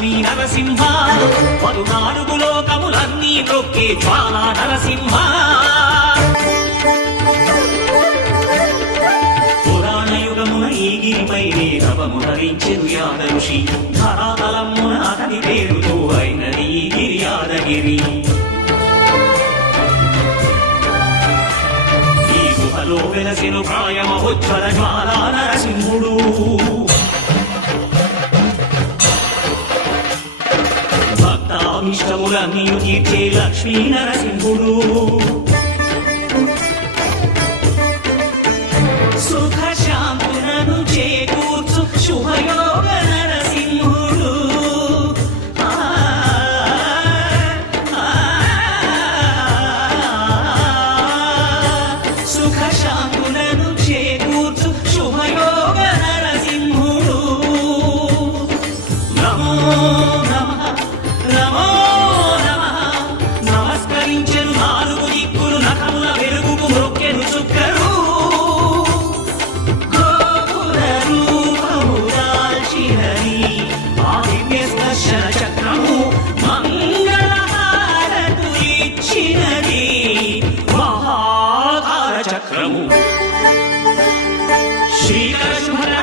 లక్ష్మీ నరసింహ. పదునాలుగు లోకములన్నీ మృక్కే జ్వాలా నరసింహ. పురాణ యుగమున ఈ గిరిపై రవము ధరించెను యాద ఋషి. ధరాతలమున అతని పేరుతో అయినది ఈ గిరి యాదగిరి ఈ గుహలో వెలసిన ప్రాయమ ఉజ్వల జ్వాలా నరసింహుడు. భక్తాభిష్టములన్నీ తీర్చే లక్ష్మీ నరసింహుడు సుఖ శాంతులను చేకూర్చు శుభయోగ నరసింహుడు ఆ, సుఖ శాంతులను మహాకార చక్రము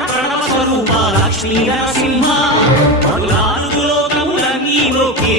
ప్రణవ స్వరూప లక్ష్మీ నరసింహ పదునాలుగు లోకములన్నీ లోకే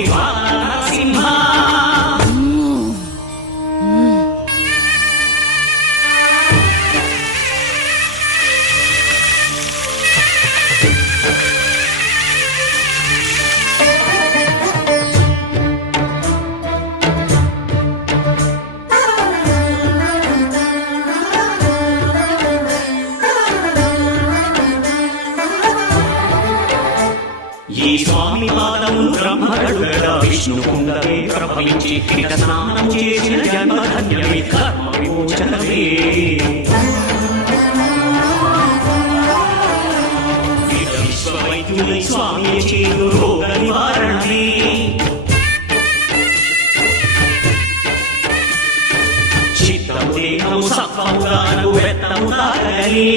విష్ణు కుండవే ప్రభవించి ఇక స్నానము చేసిన జన్మధన్యమే కర్మ విమోచనమే. ఇక స్వామి రోగ నివారణమే. చిత్తము దేహము సత్వముగాను వెత్తము తాగలే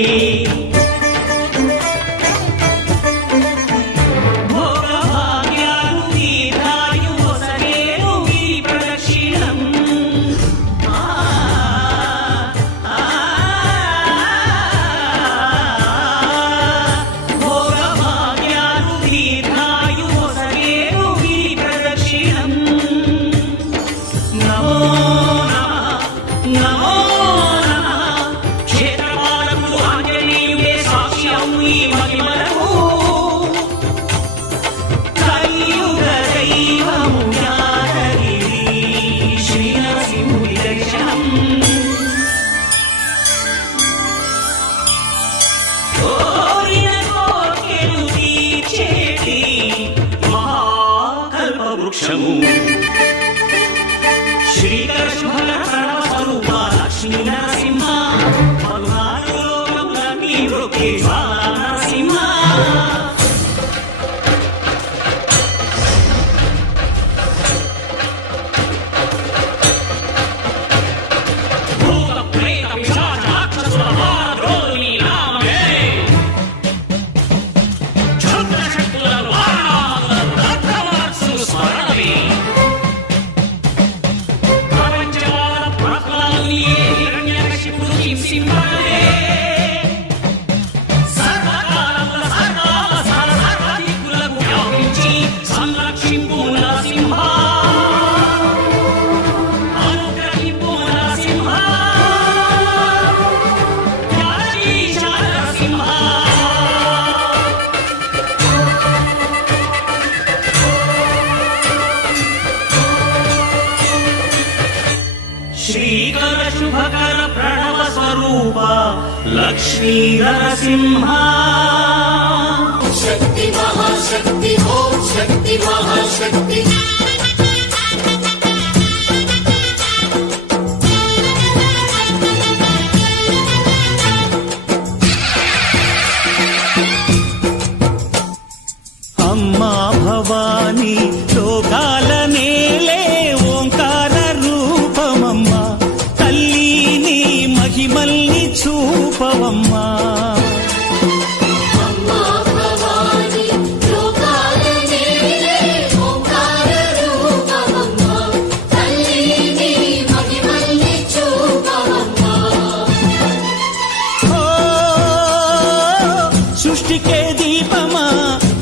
మహాకల్పవృక్షము శ్రీకర శుభల ప్రణవ స్వరూప లక్ష్మీ నరసింహ జ్వాలా శ్రీకర శుభకర ప్రణవ స్వరూప లక్ష్మీధర సింహ శక్తి మహాశక్తి ఓం శక్తి మహాశక్తి అమ్మా భవానీ లోకా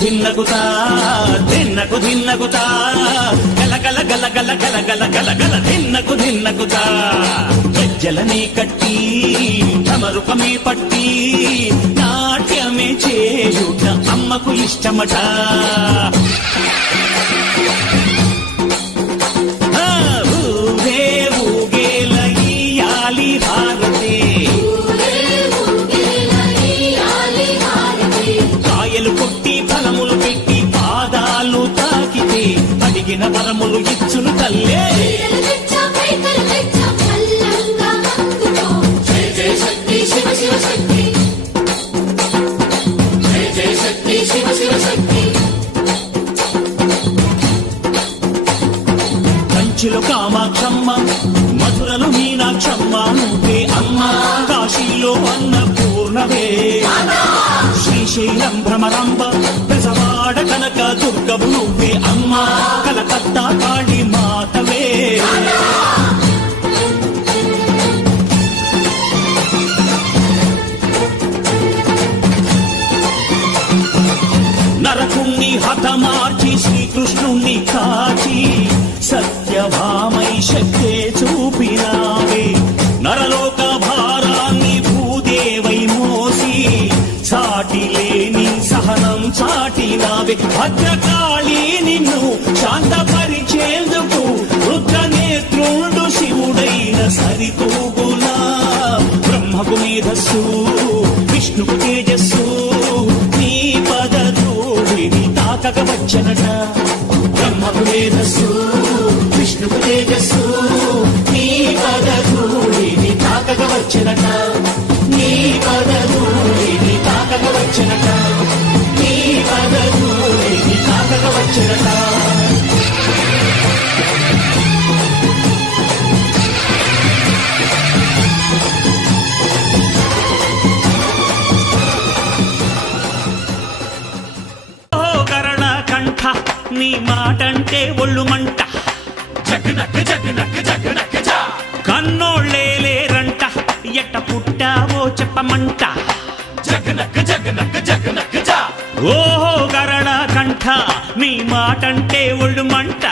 ధిన్నకుతా ధిన్నకు ధిన్నకుతా గలగల గలగల గలగల గలగల ధిన్నకు ధిన్నకుతా గజ్జలనే కట్టి తమరుపమే పట్టి నాట్యమే చేయుట అమ్మకు ఇష్టమట. ఊరే కలిగిన వరములు ఇచ్చును తల్లే. కంచిలో కామాక్షమ్మ మధురలు మీనాక్షమ్మ నువ్వే అమ్మ కాశీలో అన్న పూర్ణవే శ్రీశైలం భ్రమరంబ ప్రసవాడ కనక దుర్గము నువ్వే అమ్మా. కలకత్తా కాళీ మాతవే. నరకుణ్ణి హతమార్చి శ్రీకృష్ణుణ్ణి కాచి సత్యభామై శక్తే చూపినావే. నరలోక భారాన్ని భూదేవై మోసి సాటి సహనం చాటినావే. భద్రకాళి వచ్చనట బ్రహ్మకు తేజస్సు విష్ణుకు తేజస్సు నీ పదధూళిని తాకక వచ్చనట నీ పదధూళిని తాకక వచ్చనట. ఒళ్ళు మంట. కన్నోళ్ళే లేరంట. ఎట్ట పుట్టావో చెప్పమంట. ఓహో గరళ కంఠ నీ మాటంటే ఒళ్ళు మంట.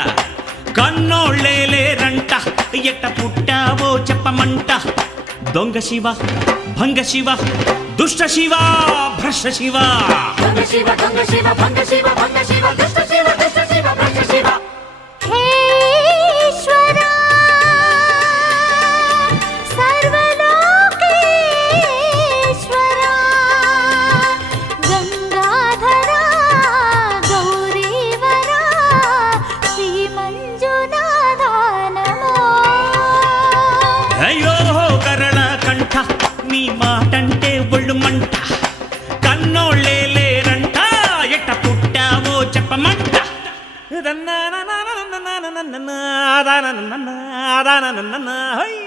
కన్నోళ్ళే లేరంట. ఎట్ట పుట్టావో చెప్పమంట. దొంగ శివ భంగ శివ దుష్ట శివ భ్రష్ట శివ. దొంగ శివ దొంగ శివ భంగ శివ భంగ శివ దుష్ట శివ దుష్ట శివ భ్రష్ట శివ. హై. ఓహో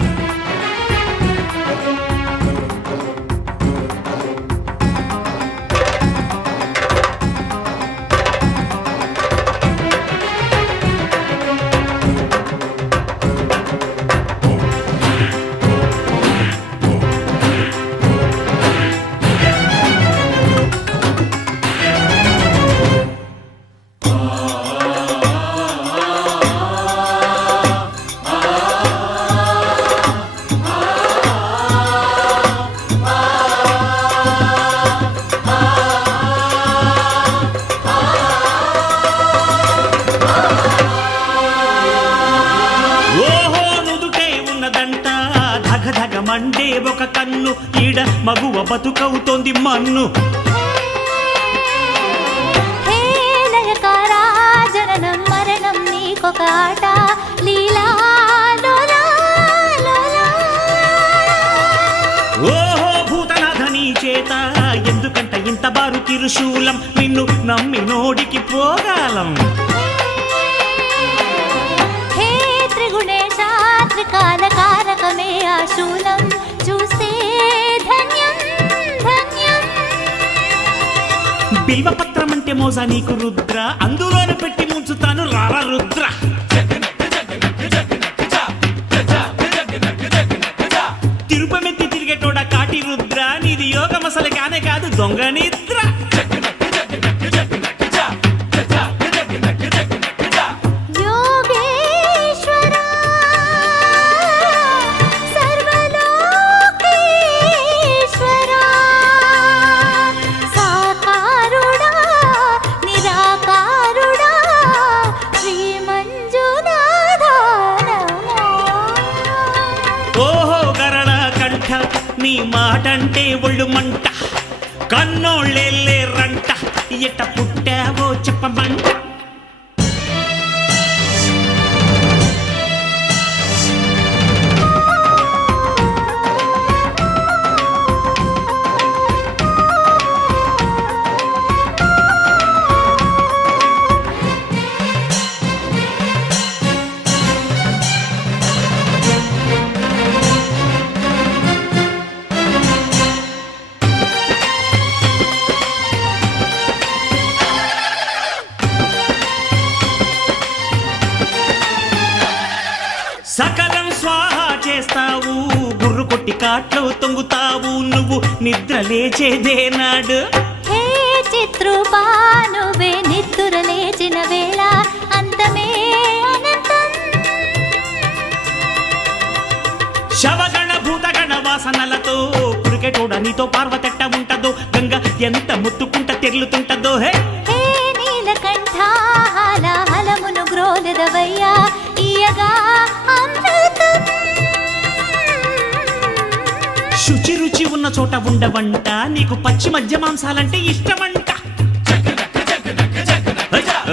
బతుకవుతోంది మన్ను. జననం మరణం నీకొక ఆట. లీలా లోలా లోలా. ఓహో భూతనాథ నీ చేత ఎందుకంట ఇంత బారు తిరుశూలం? నిన్ను నమ్మి నోడికి పోగాలం. హే త్రిగుణేశ త్రికాల కారకమే ఆ బిల్వపత్రం అంటే మోజా నీకు రుద్ర. అందులోనే పెట్టి ముంచుతాను రార రుద్ర. తిరుపమెత్తి తిరిగేటోడ కాటి రుద్ర. నీది యోగం అసలు కానే కాదు దొంగ నిద్ర. మాటంటే ఒళ్ళు మంట కన్నోళ్ళెళ్ళే రంట ఎట్ట పుట్టావో చెప్పమంట. నిద్ర లేచేదేనాడు హే చిత్రూపా నువ్వే నిద్దుర లేచిన వేళ అంతమే అనంతం. శవగణ భూతగణ వాసనలతో పురికెటోడ నీతో పార్వతెట్ట ఉంటదో గంగ ఎంత ముత్తుకుంట తెర్లుతుంటదో హే. హే నీలకంఠ చోట ఉండవంట. నీకు పచ్చి మధ్య మాంసాలంటే ఇష్టమంట.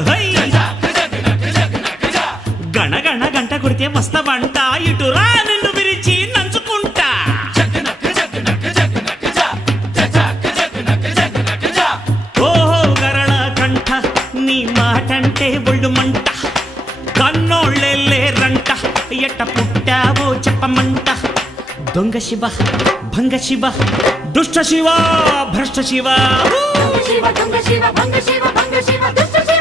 హై, గణ గణ గంట కొడితే వస్తావంట ఇటు రా దొంగ శివ భంగ శివ దుష్ట శివ భ్రష్ట శివ దొంగ శివ దొంగ శివ భంగ శివ భంగ శివ